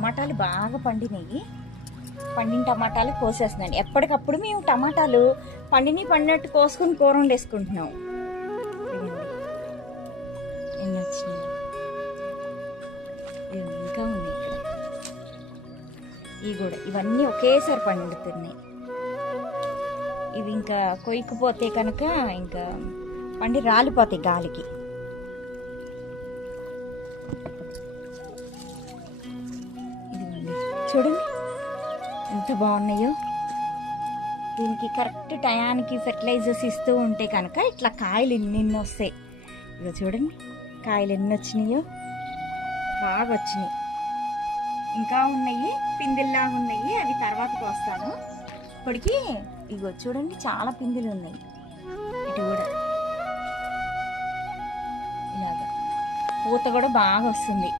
టమాటాలు బాగా పండినాయి. పండిన టమాటాలు కోసేస్తున్నాను. ఎప్పటికప్పుడు మేము టమాటాలు పండినట్టు కోసుకుని కూర వండేసుకుంటున్నాం. ఎన్ని వచ్చినాయి, ఇంకా ఉన్నాయి ఇక్కడ. ఇవి కూడా ఇవన్నీ ఒకేసారి పండుతున్నాయి. ఇవి ఇంకా కొయ్యకపోతే కనుక ఇంకా పండి రాలిపోతాయి గాలికి. ఇది చూడండి ఎంత బాగున్నాయో. దీనికి కరెక్ట్ టయానికి ఫెర్టిలైజర్స్ ఇస్తూ ఉంటే కనుక ఇట్లా కాయలు ఎన్ని వస్తాయి. ఇక చూడండి కాయలు ఎన్ని వచ్చినాయో, బాగా వచ్చినాయి. ఇంకా ఉన్నాయి, పిందెల్లాగా ఉన్నాయి, అవి తర్వాతకి వస్తాను. ఇప్పటికి ఇగో చూడండి చాలా పిందెలు ఉన్నాయి. ఇటు కూడా ఇలాగా పూత కూడా బాగా వస్తుంది.